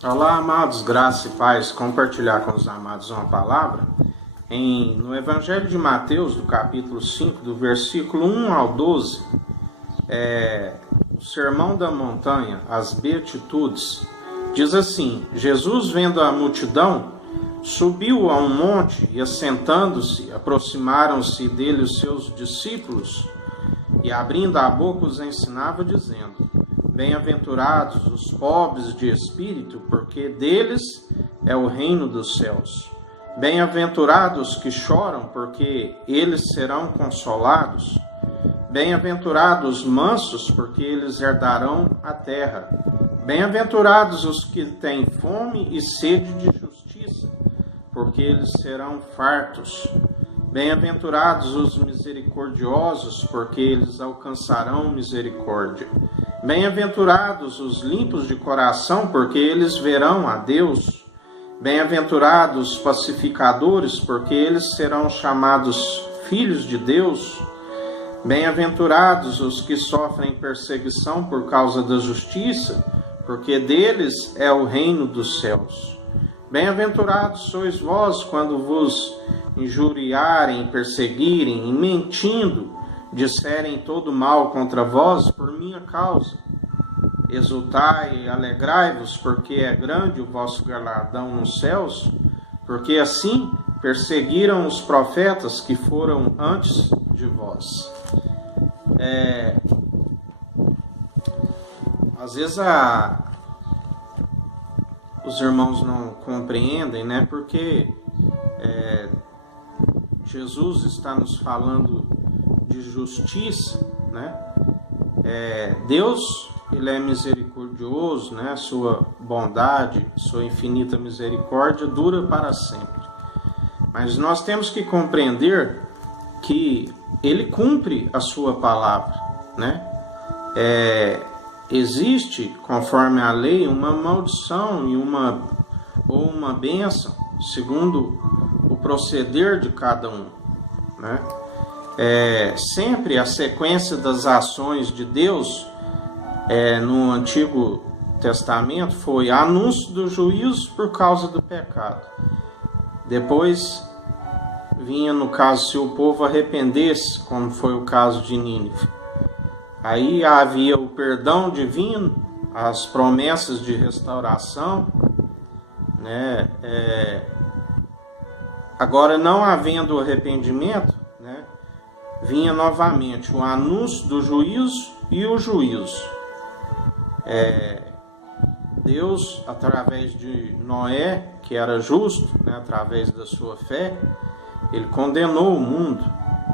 Olá, amados, graça e paz, compartilhar com os amados uma palavra. No Evangelho de Mateus, do capítulo 5, do versículo 1 ao 12, o Sermão da Montanha, as Beatitudes, diz assim: Jesus, vendo a multidão, subiu a um monte e, assentando-se, aproximaram-se dele os seus discípulos e, abrindo a boca, os ensinava, dizendo: Bem-aventurados os pobres de espírito, porque deles é o reino dos céus. Bem-aventurados que choram, porque eles serão consolados. Bem-aventurados os mansos, porque eles herdarão a terra. Bem-aventurados os que têm fome e sede de justiça, porque eles serão fartos. Bem-aventurados os misericordiosos, porque eles alcançarão misericórdia. Bem-aventurados os limpos de coração, porque eles verão a Deus. Bem-aventurados os pacificadores, porque eles serão chamados filhos de Deus. Bem-aventurados os que sofrem perseguição por causa da justiça, porque deles é o reino dos céus. Bem-aventurados sois vós quando vos injuriarem, perseguirem e mentindo, disserem todo mal contra vós por minha causa. Exultai e alegrai-vos, porque é grande o vosso galardão nos céus, porque assim perseguiram os profetas que foram antes de vós. Às vezes os irmãos não compreendem, né? Porque Jesus está nos falando de justiça, né? Deus, ele é misericordioso, né? Sua bondade, sua infinita misericórdia dura para sempre. Mas nós temos que compreender que ele cumpre a sua palavra, né? Existe, conforme a lei, uma maldição e uma bênção, segundo o proceder de cada um, né? Sempre a sequência das ações de Deus no Antigo Testamento foi anúncio do juízo por causa do pecado. Depois vinha, no caso, se o povo arrependesse, como foi o caso de Nínive. Aí havia o perdão divino, as promessas de restauração, né? Agora, não havendo arrependimento, né, vinha novamente o anúncio do juízo e o juízo. Deus, através de Noé, que era justo, né, através da sua fé, ele condenou o mundo,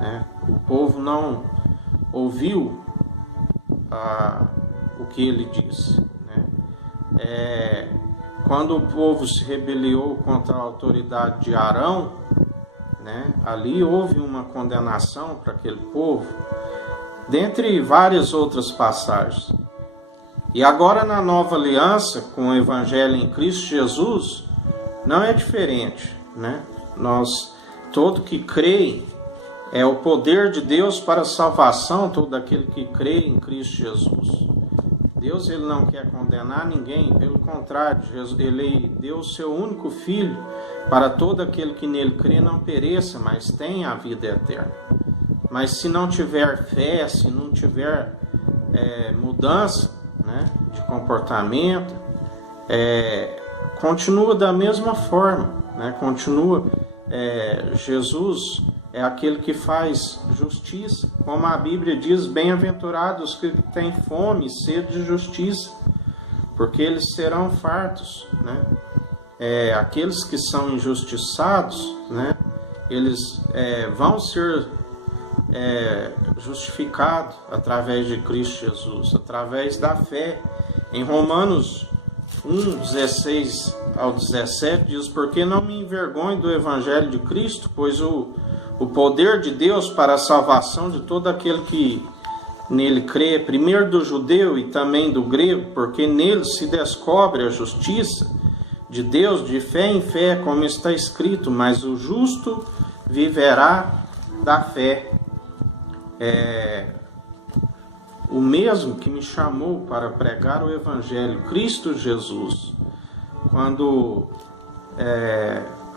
né? O povo não ouviu o que ele disse, né? Quando o povo se rebeliou contra a autoridade de Arão, né, ali houve uma condenação para aquele povo, dentre várias outras passagens. E agora, na nova aliança, com o Evangelho em Cristo Jesus, não é diferente, né? Todo que crê, é o poder de Deus para a salvação, todo aquele que crê em Cristo Jesus. Deus, ele não quer condenar ninguém, pelo contrário, ele deu o seu único Filho para todo aquele que nele crê não pereça, mas tenha a vida eterna. Mas se não tiver fé, se não tiver mudança, né, de comportamento, continua da mesma forma, né? Jesus é aquele que faz justiça, como a Bíblia diz: bem-aventurados que têm fome e sede de justiça, porque eles serão fartos, né? Aqueles que são injustiçados, né, eles vão ser justificados através de Cristo Jesus, através da fé. Em Romanos 1, 16 ao 17 diz: porque não me envergonho do Evangelho de Cristo, pois o poder de Deus para a salvação de todo aquele que nele crê, primeiro do judeu e também do grego, porque nele se descobre a justiça de Deus de fé em fé, como está escrito: mas o justo viverá da fé. O mesmo que me chamou para pregar o Evangelho, Cristo Jesus, quando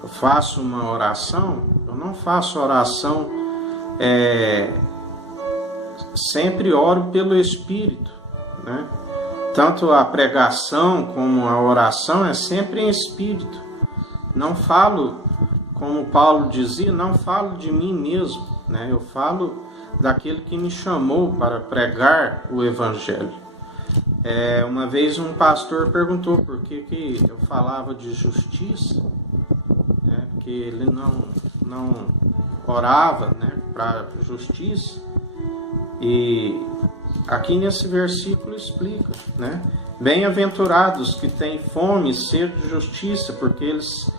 eu faço uma oração, eu não faço oração, sempre oro pelo Espírito, né? Tanto a pregação como a oração é sempre em Espírito. Não falo, como Paulo dizia, não falo de mim mesmo, né? Eu falo daquele que me chamou para pregar o Evangelho. Uma vez um pastor perguntou por que eu falava de justiça, né? Porque ele não orava, né, para justiça. E aqui nesse versículo explica, né? Bem-aventurados que têm fome e sede de justiça, porque eles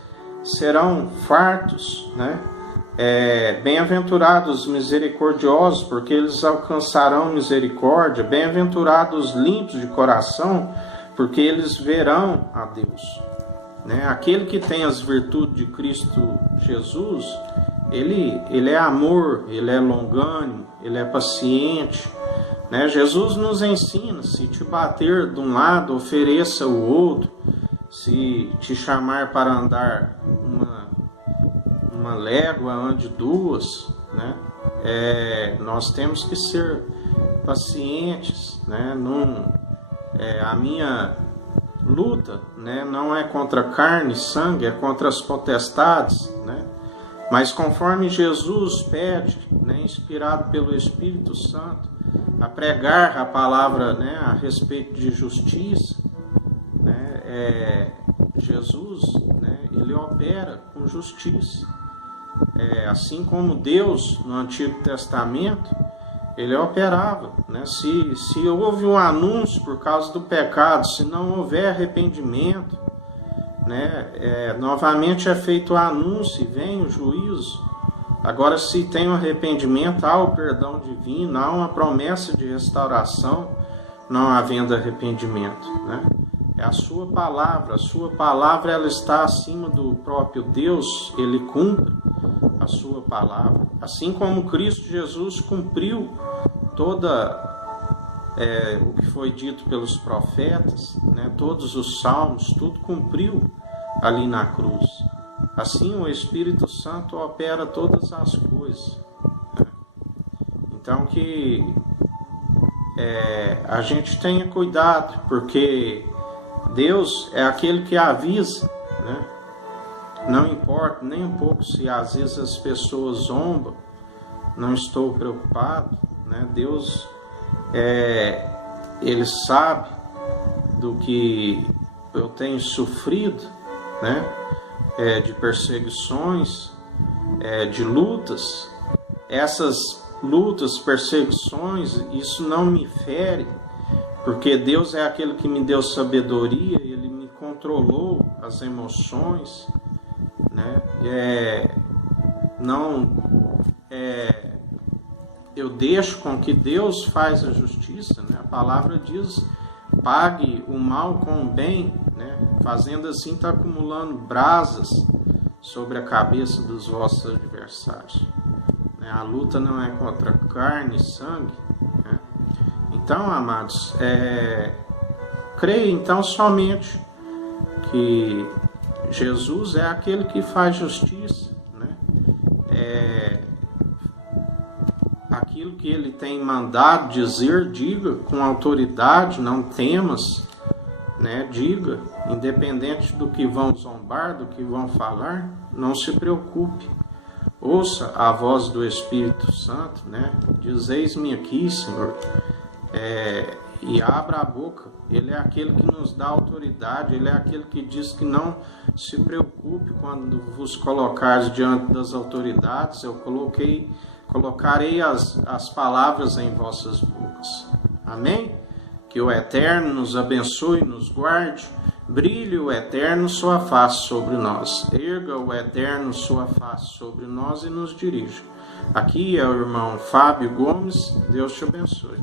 serão fartos, né? Bem-aventurados misericordiosos, porque eles alcançarão misericórdia. Bem-aventurados limpos de coração, porque eles verão a Deus, né? Aquele que tem as virtudes de Cristo Jesus, ele é amor, ele é longânimo, ele é paciente, né? Jesus nos ensina: se te bater de um lado, ofereça o outro. Se te chamar para andar uma légua, ande duas, né? Nós temos que ser pacientes, né? A minha luta, né, não é contra carne e sangue, é contra as potestades, né? Mas conforme Jesus pede, né, inspirado pelo Espírito Santo, a pregar a palavra, né, a respeito de justiça, né, Jesus, né, ele opera com justiça. Assim como Deus no Antigo Testamento, ele operava, né? Se houve um anúncio por causa do pecado, se não houver arrependimento, né, novamente é feito o anúncio e vem o juízo. Agora, se tem um arrependimento, há o perdão divino, há uma promessa de restauração, não havendo arrependimento, né? É a sua palavra ela está acima do próprio Deus, ele cumpre a sua palavra. Assim como Cristo Jesus cumpriu toda o que foi dito pelos profetas, né? Todos os salmos, tudo cumpriu ali na cruz. Assim o Espírito Santo opera todas as coisas, né? Então que a gente tenha cuidado, porque Deus é aquele que avisa, né? Não importa nem um pouco se às vezes as pessoas zombam, não estou preocupado, né? Deus, ele sabe do que eu tenho sofrido, né? De perseguições, de lutas. Essas lutas, perseguições, isso não me fere, porque Deus é aquele que me deu sabedoria, ele me controlou as emoções, né? Eu deixo com que Deus faz a justiça, né? A palavra diz: pague o mal com o bem, né? Fazendo assim, está acumulando brasas sobre a cabeça dos vossos adversários, né? A luta não é contra carne e sangue, né? Então, amados, creia então somente que Jesus é aquele que faz justiça, né? Aquilo que ele tem mandado dizer, diga com autoridade, não temas, né? Diga, independente do que vão zombar, do que vão falar, não se preocupe. Ouça a voz do Espírito Santo, né? Diz: eis-me aqui, Senhor. E abra a boca. Ele é aquele que nos dá autoridade, ele é aquele que diz que não se preocupe quando vos colocares diante das autoridades. Eu colocarei as palavras em vossas bocas. Amém? Que o Eterno nos abençoe, nos guarde. Brilhe o Eterno sua face sobre nós. Erga o Eterno sua face sobre nós e nos dirija. Aqui é o irmão Fábio Gomes. Deus te abençoe.